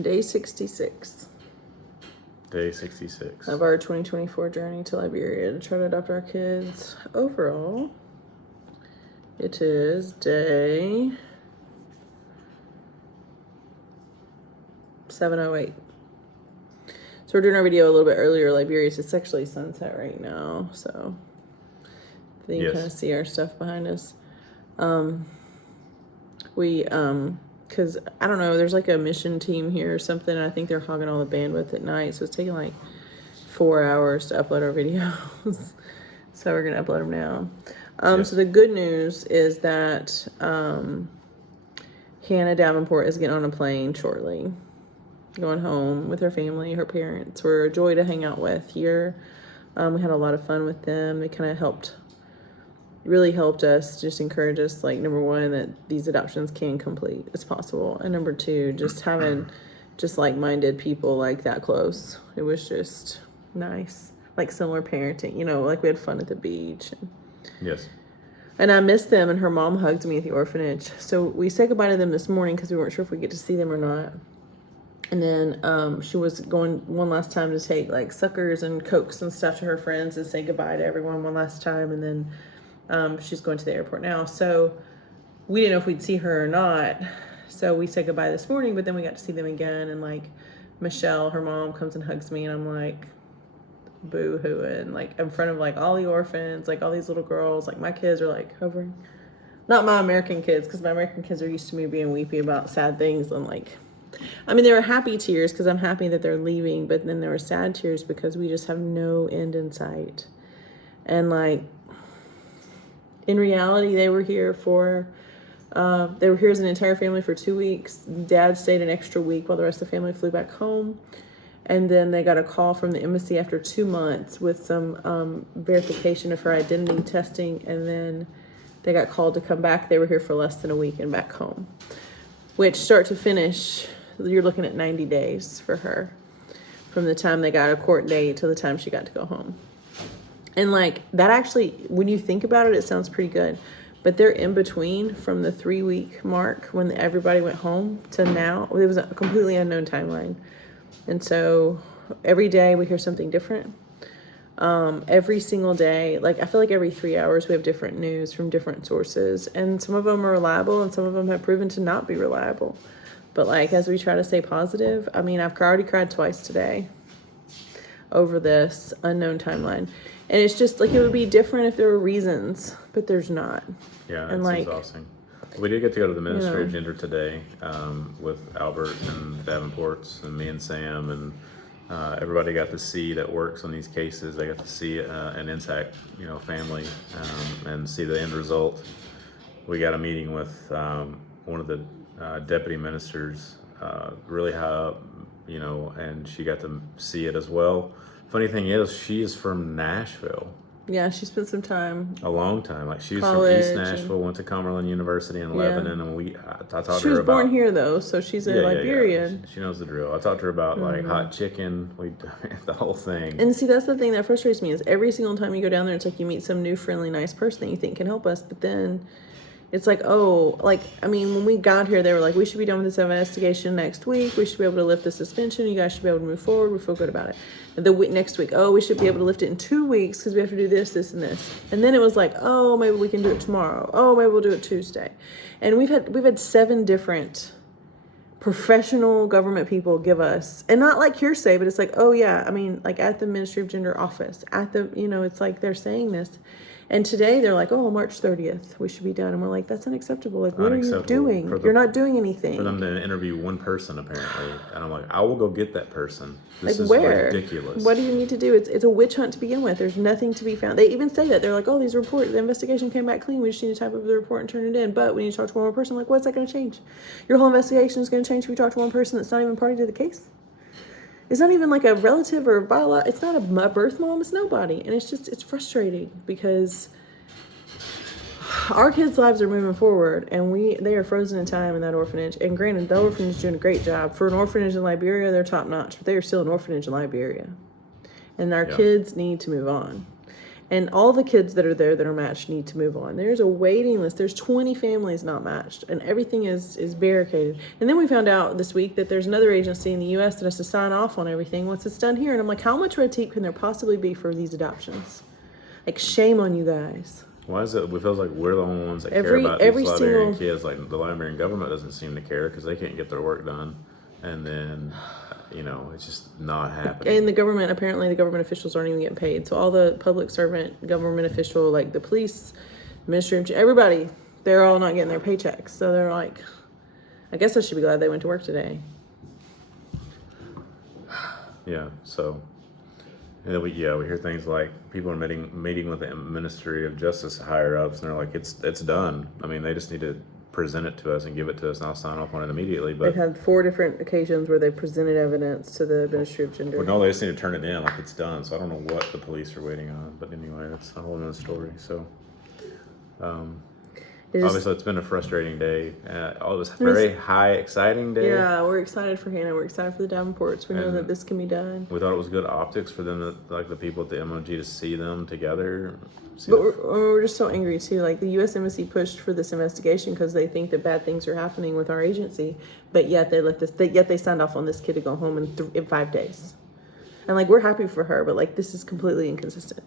Day 66. Day 66. Of our 2024 journey to Liberia to try to adopt our kids. Overall, it is day 7:08. So we're doing our video a little bit earlier. Liberia, it's actually sunset right now, so you can kind of see our stuff behind us. Because I don't know, there's like a mission team here or something, and I think they're hogging all the bandwidth at night, so it's taking like 4 hours to upload our videos. So we're gonna upload them now. So the good news is that Hannah Davenport is getting on a plane shortly, going home with her family, her parents. We're a joy to hang out with here. We had a lot of fun with them. They kind of really helped us, just encourage us, like, number one, that these adoptions can complete. It's possible. And number two, just having just like-minded people like that close. It was just nice. Like similar parenting, you know, like we had fun at the beach. Yes. And I missed them, and her mom hugged me at the orphanage. So we said goodbye to them this morning because we weren't sure if we'd get to see them or not. And then she was going one last time to take like suckers and Cokes and stuff to her friends and say goodbye to everyone one last time. And then she's going to the airport now. So we didn't know if we'd see her or not. So we said goodbye this morning, but then we got to see them again. And like Michelle, her mom, comes and hugs me, and I'm like boo-hooing, like in front of like all the orphans, like all these little girls. Like my kids are like hovering. Not my American kids, because my American kids are used to me being weepy about sad things. And like, I mean, there were happy tears because I'm happy that they're leaving, but then there were sad tears because we just have no end in sight. And like, in reality, they were here as an entire family for 2 weeks. Dad stayed an extra week while the rest of the family flew back home. And then they got a call from the embassy after 2 months with some verification of her identity testing. And then they got called to come back. They were here for less than a week and back home, which start to finish, you're looking at 90 days for her from the time they got a court date to the time she got to go home. And like that actually, when you think about it, it sounds pretty good. But they're in between from the 3-week mark when everybody went home to now. It was a completely unknown timeline. And so every day we hear something different. Every single day, like I feel like every 3 hours we have different news from different sources. And some of them are reliable and some of them have proven to not be reliable. But like as we try to stay positive, I mean, I've already cried twice today over this unknown timeline. And it's just like, it would be different if there were reasons, but there's not. Yeah, and it's like, exhausting. We did get to go to the Ministry of Gender today with Albert and Davenports and me and Sam, and everybody got to see that works on these cases. They got to see an intact, family and see the end result. We got a meeting with one of the deputy ministers, really high up, and she got to see it as well. Funny thing is, she is from Nashville. Yeah, she spent some time. A long time. Like she's from East Nashville, went to Cumberland University in Lebanon, and I talked to her about. She was born here though, so she's a Liberian. Yeah. She knows the drill. I talked to her about like hot chicken, the whole thing. And see, that's the thing that frustrates me is every single time you go down there, it's like you meet some new, friendly, nice person that you think can help us, but then it's like, when we got here, they were like, we should be done with this investigation next week. We should be able to lift the suspension. You guys should be able to move forward. We feel good about it. And the next week, we should be able to lift it in 2 weeks because we have to do this, this, and this. And then it was like, maybe we can do it tomorrow. Maybe we'll do it Tuesday. And we've had 7 different professional government people give us, and not like hearsay, but it's like, like at the Ministry of Gender office, at the, it's like they're saying this. And today they're like, March 30th, we should be done. And we're like, that's unacceptable. Like, what are you doing? You're not doing anything. For them to interview one person, apparently. And I'm like, I will go get that person. This is where? Ridiculous. What do you need to do? It's a witch hunt to begin with. There's nothing to be found. They even say that. They're like, the investigation came back clean. We just need to type up the report and turn it in. But we need to talk to one more person. I'm like, what's that going to change? Your whole investigation is going to change if you talk to one person that's not even party to the case. It's not even like a relative or it's not a birth mom. It's nobody. And it's frustrating because our kids' lives are moving forward, and they are frozen in time in that orphanage. And granted, the orphanage is doing a great job. For an orphanage in Liberia, they're top notch, but they are still an orphanage in Liberia. And our kids need to move on. And all the kids that are there that are matched need to move on. There's a waiting list. There's 20 families not matched, and everything is barricaded. And then we found out this week that there's another agency in the U.S. that has to sign off on everything once it's done here. And I'm like, how much red tape can there possibly be for these adoptions? Like, shame on you guys. Why is it? It feels like we're the only ones that care about these Liberian kids. Like, the Liberian government doesn't seem to care because they can't get their work done, and then it's just not happening. And the government, apparently, the government officials aren't even getting paid. So all the public servant, government official, like the police, administrative, everybody, they're all not getting their paychecks. So they're like, I guess I should be glad they went to work today. Yeah. So. And then we hear things like people are meeting with the Ministry of Justice higher ups, and they're like, it's done. I mean, they just need to present it to us and give it to us, and I'll sign off on it immediately. But they've had 4 different occasions where they presented evidence to the Ministry of Gender. Well, no, they just need to turn it in like it's done. So I don't know what the police are waiting on, but anyway, that's a whole other story. So. Obviously, it's been a frustrating day. It was a very high, exciting day. Yeah, we're excited for Hannah. We're excited for the Davenports. We know that this can be done. We thought it was good optics for them, like the people at the MOG, to see them together. But we're just so angry, too. Like, the U.S. Embassy pushed for this investigation because they think that bad things are happening with our agency. But yet they signed off on this kid to go home in 5 days. And, like, we're happy for her, but, like, this is completely inconsistent.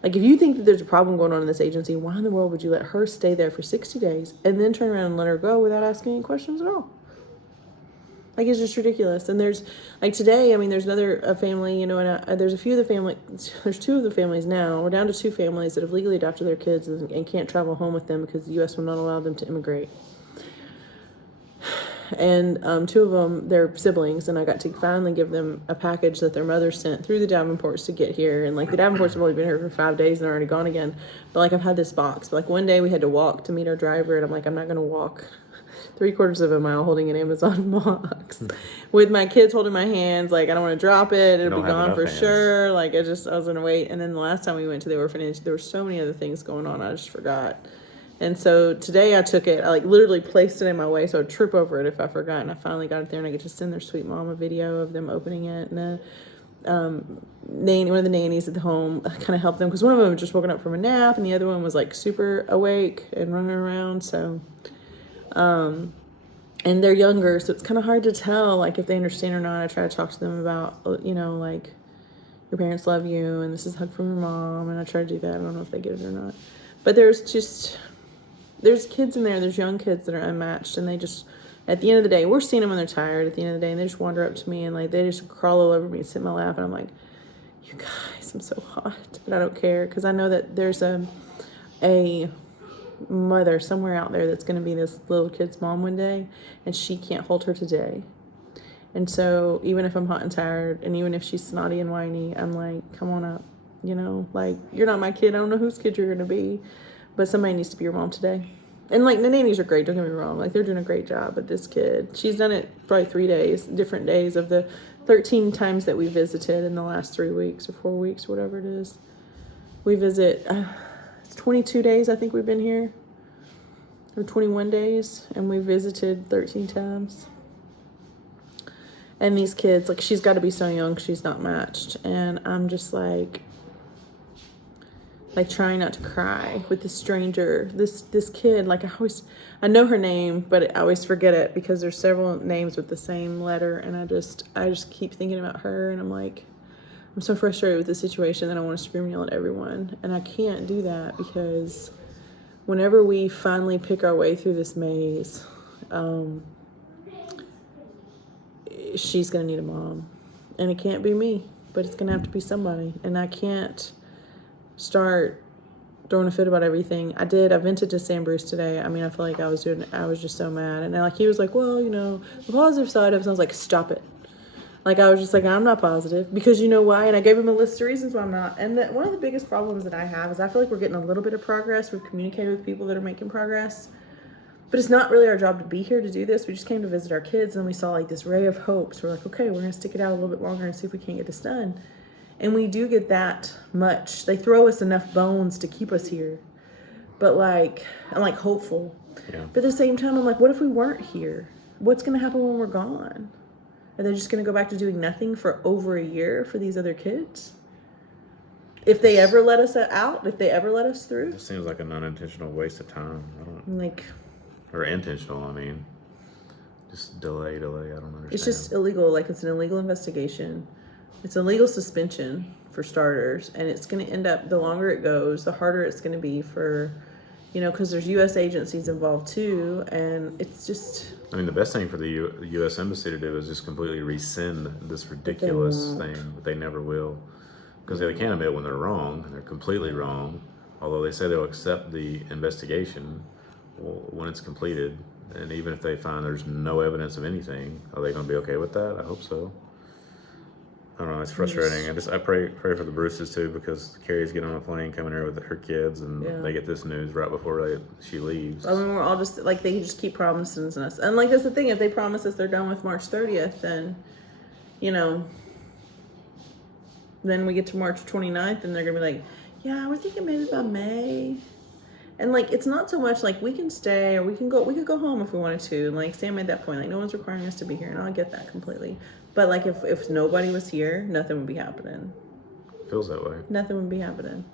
Like, if you think that there's a problem going on in this agency, why in the world would you let her stay there for 60 days and then turn around and let her go without asking any questions at all? Like, it's just ridiculous. And there's, like, today, I mean, there's another family, and there's a few of the families, there's 2 of the families now. We're down to 2 families that have legally adopted their kids and can't travel home with them because the U.S. will not allow them to immigrate. And 2 of them, they're siblings, and I got to finally give them a package that their mother sent through the Davenports to get here. And, like, the Davenports have only been here for 5 days and they're already gone again. But, like, I've had this box. But, like, one day we had to walk to meet our driver, and I'm like, I'm not going to walk 3/4 of a mile holding an Amazon box with my kids holding my hands. Like, I don't want to drop it. It'll be gone for sure. Like, I was going to wait. And then the last time we went to the orphanage, there were so many other things going on. I just forgot. And so today I took it, I like literally placed it in my way so I'd trip over it if I forgot. And I finally got it there, and I get to send their sweet mom a video of them opening it. And one of the nannies at the home kind of helped them because one of them had just woken up from a nap and the other one was like super awake and running around. So, and they're younger, so it's kind of hard to tell like if they understand or not. I try to talk to them about, like, your parents love you and this is a hug from your mom. And I try to do that. I don't know if they get it or not. But there's kids in there, there's young kids that are unmatched, and they just, at the end of the day, we're seeing them when they're tired at the end of the day, and they just wander up to me, and, like, they just crawl all over me and sit in my lap, and I'm like, you guys, I'm so hot, but I don't care, because I know that there's a mother somewhere out there that's going to be this little kid's mom one day, and she can't hold her today. And so, even if I'm hot and tired, and even if she's snotty and whiny, I'm like, come on up, like, you're not my kid, I don't know whose kid you're going to be, but somebody needs to be your mom today. And, like, the nannies are great, don't get me wrong. Like, they're doing a great job. But this kid, she's done it probably 3 days, different days of the 13 times that we visited in the last 3 weeks or 4 weeks, whatever it is. We visit, it's 22 days I think we've been here. Or 21 days. And we visited 13 times. And these kids, like, she's got to be so young, she's not matched. And I'm just like trying not to cry with this stranger, this kid. Like, I know her name, but I always forget it because there's several names with the same letter, and I just keep thinking about her, and I'm like, I'm so frustrated with the situation that I want to scream and yell at everyone, and I can't do that because whenever we finally pick our way through this maze, she's gonna need a mom, and it can't be me, but it's gonna have to be somebody, and I can't start throwing a fit about everything. I vented to Sam Bruce today. I mean, I feel like I was just so mad. And like, he was like, well, the positive side of it. So I was like, stop it. Like, I was just like, I'm not positive because you know why? And I gave him a list of reasons why I'm not. And one of the biggest problems that I have is I feel like we're getting a little bit of progress. We've communicated with people that are making progress, but it's not really our job to be here to do this. We just came to visit our kids, and we saw like this ray of hope. So we're like, okay, we're going to stick it out a little bit longer and see if we can't get this done. And we do get that much. They throw us enough bones to keep us here. But like, I'm like hopeful. Yeah. But at the same time, I'm like, what if we weren't here? What's going to happen when we're gone? Are they just going to go back to doing nothing for over a year for these other kids? If they ever let us out, if they ever let us through, It seems like an unintentional waste of time. I don't, like, or intentional. I mean, just delay. I don't understand. it's just illegal. Like, it's an illegal investigation. It's a legal suspension for starters, and it's going to end up, the longer it goes, the harder it's going to be for, because there's U.S. agencies involved too, and it's just. I mean, the best thing for the U.S. Embassy to do is just completely rescind this ridiculous thing, but they never will. Because they can't admit when they're wrong, and they're completely wrong. Although they say they'll accept the investigation when it's completed, and even if they find there's no evidence of anything, are they going to be okay with that? I hope so. I don't know. It's frustrating. I pray for the Bruces too, because Carrie's getting on a plane coming here with her kids, and they get this news right before she leaves. I mean, we're all just like, they just keep promising us, and like, that's the thing. If they promise us they're done with March 30th, then then we get to March 29th, and they're gonna be like, yeah, we're thinking maybe by May. And like, it's not so much like we can stay or we could go home if we wanted to. And like Sam made that point, like, no one's requiring us to be here, and I get that completely. But like, if nobody was here, nothing would be happening. Feels that way. Nothing would be happening.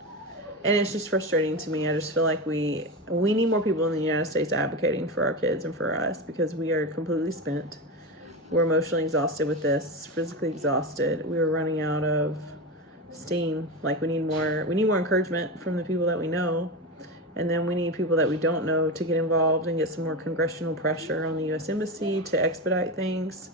And it's just frustrating to me. I just feel like we need more people in the United States advocating for our kids and for us, because we are completely spent. We're emotionally exhausted with this, physically exhausted. We were running out of steam. Like, we need more encouragement from the people that we know. And then we need people that we don't know to get involved and get some more congressional pressure on the U.S. Embassy to expedite things.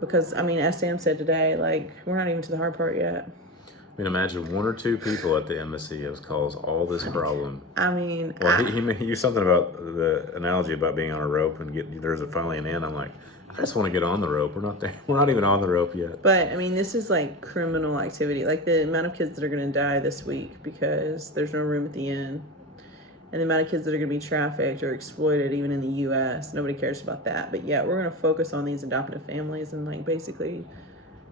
Because, I mean, as Sam said today, like, we're not even to the hard part yet. I mean, imagine one or two people at the embassy has caused all this problem. I mean, well, he used something about the analogy about being on a rope and there's finally an end. I'm like, I just want to get on the rope. We're not there. We're not even on the rope yet. But I mean, this is like criminal activity. Like, the amount of kids that are going to die this week because there's no room at the inn, and the amount of kids that are going to be trafficked or exploited, even in the U.S. Nobody cares about that. But yeah, we're going to focus on these adoptive families and like basically,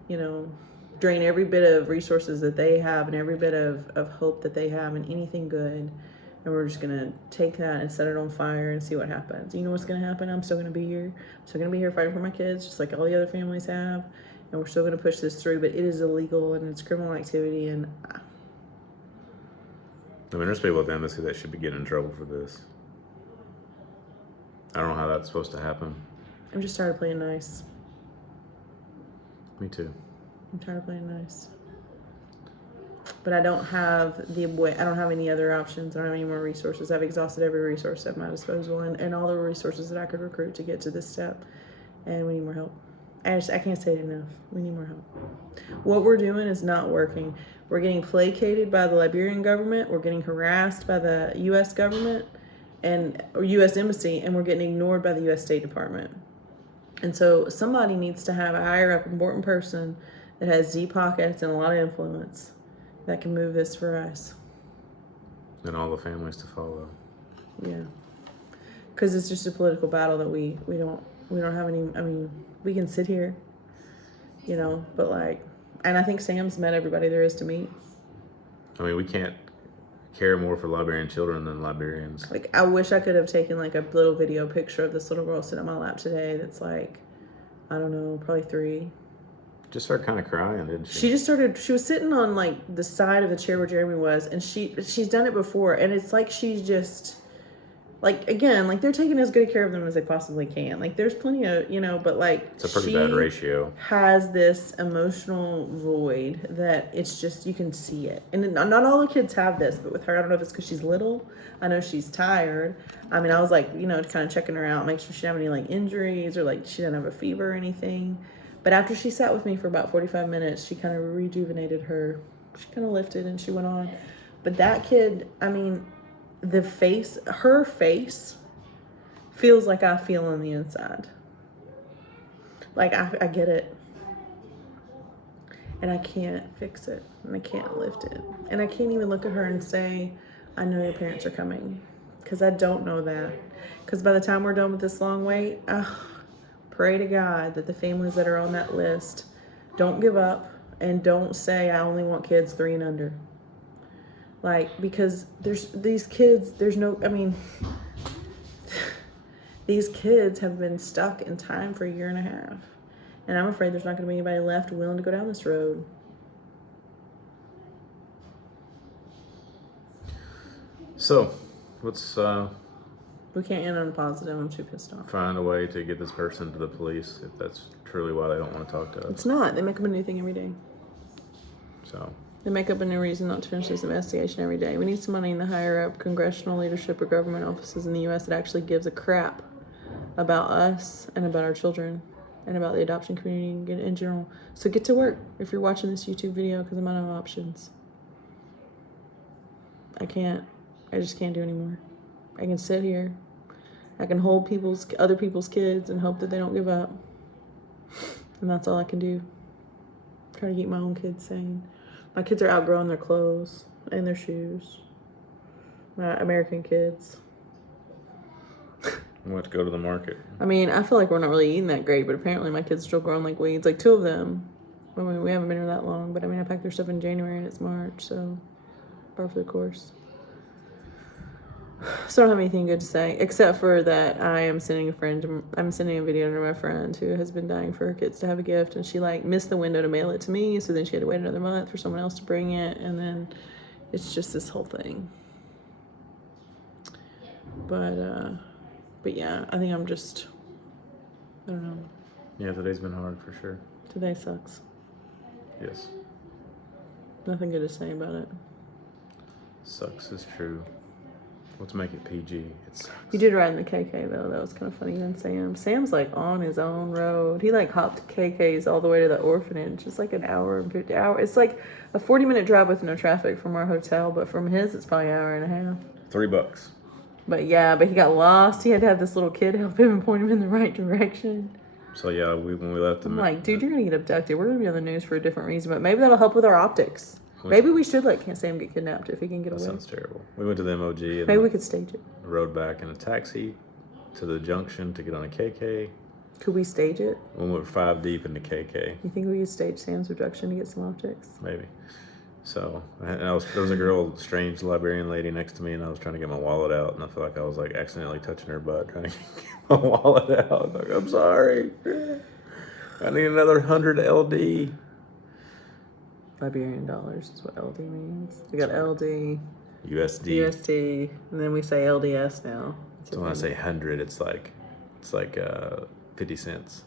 drain every bit of resources that they have and every bit of hope that they have and anything good. And we're just going to take that and set it on fire and see what happens. You know what's going to happen? I'm still going to be here. I'm still going to be here fighting for my kids, just like all the other families have. And we're still going to push this through. But it is illegal and it's criminal activity. And I mean, there's people at the embassy that should be getting in trouble for this. I don't know how that's supposed to happen. I'm just tired of playing nice. Me too. I'm tired of playing nice. But I don't have any other options. I don't have any more resources. I've exhausted every resource at my disposal and all the resources that I could recruit to get to this step. And we need more help. I can't say it enough. We need more help. What we're doing is not working. We're getting placated by the Liberian government. We're getting harassed by the U.S. government or U.S. Embassy, and we're getting ignored by the U.S. State Department. And so somebody needs to have a higher up important person that has deep pockets and a lot of influence that can move this for us. And all the families to follow. Yeah. Because it's just a political battle that we don't have any. I mean, we can sit here, but like, and I think Sam's met everybody there is to meet. I mean, we can't care more for Liberian children than Liberians. Like, I wish I could have taken like a little video picture of this little girl sitting on my lap today that's like, I don't know, probably 3. Just started kind of crying, didn't she? She was sitting on like the side of the chair where Jeremy was, and she's done it before, and it's like she's just like, again, like, they're taking as good care of them as they possibly can. Like, there's plenty of, but like, it's a pretty bad ratio. Has this emotional void that it's just, you can see it. And not all the kids have this, but with her, I don't know if it's because she's little. I know she's tired. I mean, I was like, kind of checking her out, make sure she didn't have any like injuries or like she didn't have a fever or anything. But after she sat with me for about 45 minutes, she kind of rejuvenated her. She kind of lifted and she went on. But that kid, I mean, her face feels like I feel on the inside. Like, I get it. And I can't fix it. And I can't lift it. And I can't even look at her and say, I know your parents are coming. Because I don't know that. Because by the time we're done with this long wait, pray to God that the families that are on that list don't give up and don't say, I only want kids 3 and under. Like, because these kids have been stuck in time for 1.5 years. And I'm afraid there's not going to be anybody left willing to go down this road. So, let's We can't end on a positive. I'm too pissed off. find a way to get this person to the police if that's truly why they don't want to talk to us. It's not. They make up a new thing every day. So, They make up a new reason not to finish this investigation every day. We need somebody in the higher up congressional leadership or government offices in the U.S. that actually gives a crap about us and about our children and about the adoption community in general. So get to work if you're watching this YouTube video, because I'm out of options. I just can't do anymore. I can sit here. I can hold other people's kids and hope that they don't give up. And that's all I can do. Try to keep my own kids sane. My kids are outgrowing their clothes and their shoes. My American kids. we'll have to go to the market. I mean, I feel like we're not really eating that great, but apparently my kids are still growing like weeds. Like 2 of them. I mean, we haven't been here that long, but I mean, I packed their stuff in January and it's March, so par for the course. So I don't have anything good to say, except for that I'm sending a video to my friend who has been dying for her kids to have a gift, and she like missed the window to mail it to me, so then she had to wait another month for someone else to bring it, and then it's just this whole thing. But yeah, I think I don't know. Yeah, today's been hard for sure. Today sucks. Yes. Nothing good to say about it. Sucks is true. Let's make it PG. It sucks. You did ride in the KK though. That was kind of funny. Then Sam's like on his own road. He like hopped KKs all the way to the orphanage. It's like an hour and 50 hours. It's like a 40-minute drive with no traffic from our hotel, but from his it's probably an hour and a half. $3. But he got lost. He had to have this little kid help him and point him in the right direction. So yeah, when we left I'm like, dude, you're gonna get abducted. We're gonna be on the news for a different reason, but maybe that'll help with our optics. Maybe we should let Sam get kidnapped if he can get That away. sounds terrible. We went to the MOG and Maybe we could stage it. rode back in a taxi to the junction to get on a KK. Could we stage it? When we were 5 deep in the KK. You think we could stage Sam's abduction to get some optics? Maybe. So, and there was a girl, strange Liberian lady next to me, and I was trying to get my wallet out, and I feel like I was like accidentally touching her butt trying to get my wallet out. Like, I'm sorry. I need another 100 LD. Liberian dollars is what LD means. We got LD, USD. USD, and then we say LDS now. So when I say 100, it's like 50 cents.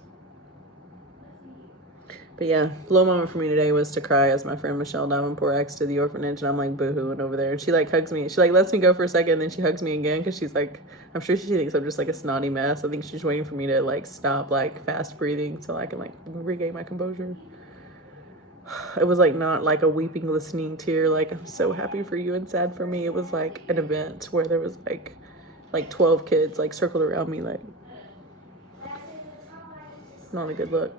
But yeah, low moment for me today was to cry as my friend Michelle Davenport exited the orphanage, and I'm like boohooing over there. And she like hugs me. She like lets me go for a second, and then she hugs me again because she's like, I'm sure she thinks I'm just like a snotty mess. I think she's waiting for me to like stop like fast breathing so I can like regain my composure. It was like not like a weeping, glistening tear. Like, I'm so happy for you and sad for me. It was like an event where there was like 12 kids like circled around me. Like, not a good look.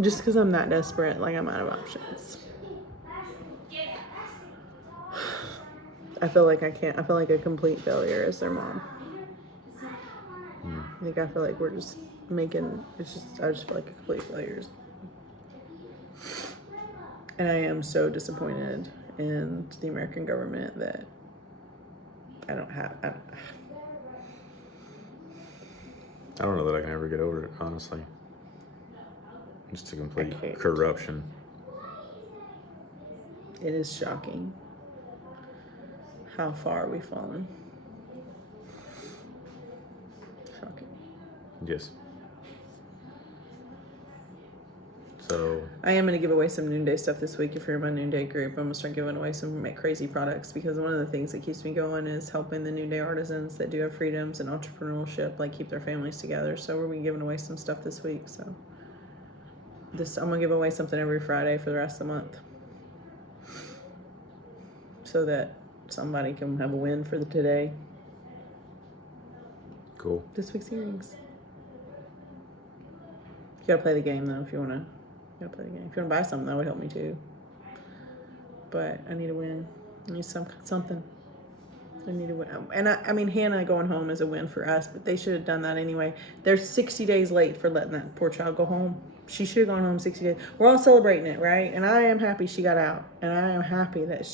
Just because I'm that desperate, like I'm out of options. I feel like I feel like a complete failure as their mom. I feel like we're just I just feel like a complete failure. And I am so disappointed in the American government that I don't know that I can ever get over it, honestly. Just a complete corruption. It is shocking how far we've fallen. Shocking. Yes. So I am going to give away some Noonday stuff this week. If you're in my Noonday group, I'm going to start giving away some crazy products, because one of the things that keeps me going is helping the Noonday artisans that do have freedoms and entrepreneurship, like keep their families together. So we're going to be giving away some stuff this week. So I'm going to give away something every Friday for the rest of the month, so that somebody can have a win for today. cool. This week's earrings. You got to play the game though if you want to. You gotta play the game. If you want to buy something, that would help me too. But I need a win. I need something. I need a win. And I mean, Hannah going home is a win for us, but they should have done that anyway. They're 60 days late for letting that poor child go home. She should have gone home 60 days. We're all celebrating it, right? And I am happy she got out. And I am happy that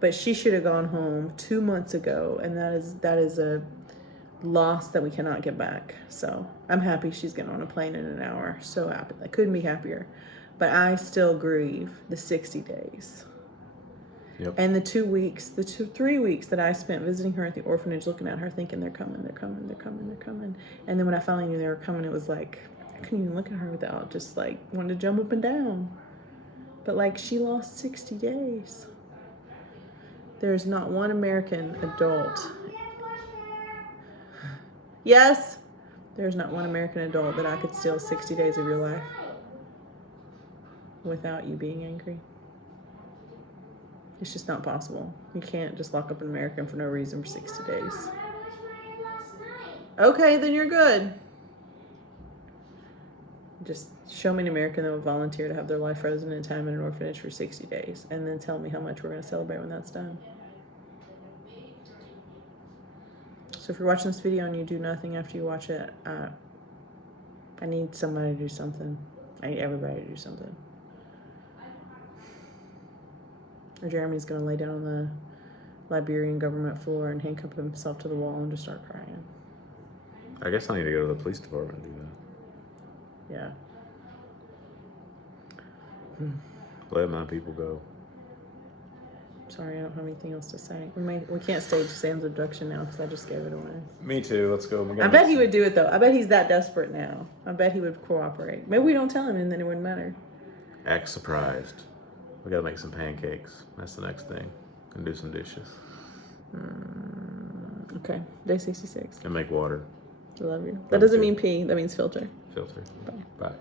but she should have gone home 2 months ago. And that is a loss that we cannot get back. So I'm happy she's getting on a plane in an hour. So happy. I couldn't be happier. But I still grieve the 60 days. Yep. And the 3 weeks that I spent visiting her at the orphanage, looking at her, thinking they're coming. And then when I finally knew they were coming, it was like I couldn't even look at her without just like wanting to jump up and down. But like she lost 60 days. There's not one American adult. Yes, there's not one American adult that I could steal 60 days of your life without you being angry. It's just not possible. You can't just lock up an American for no reason for 60 days. Okay, then you're good. Just show me an American that would volunteer to have their life frozen in time in an orphanage for 60 days and then tell me how much we're going to celebrate when that's done. So if you're watching this video and you do nothing after you watch it, I need somebody to do something. I need everybody to do something. Or Jeremy's going to lay down on the Liberian government floor and handcuff himself to the wall and just start crying. I guess I need to go to the police department and do Yeah. that. Let my people go. Sorry, I don't have anything else to say. We can't stage Sam's abduction now because I just gave it away. Me too. Let's go. I bet he would do it though. I bet he's that desperate now. I bet he would cooperate. Maybe we don't tell him and then it wouldn't matter. Act surprised. We gotta make some pancakes. That's the next thing. And do some dishes. Okay. Day 66. And make water. I love you. That doesn't mean pee. That means filter. Filter. Bye. Bye.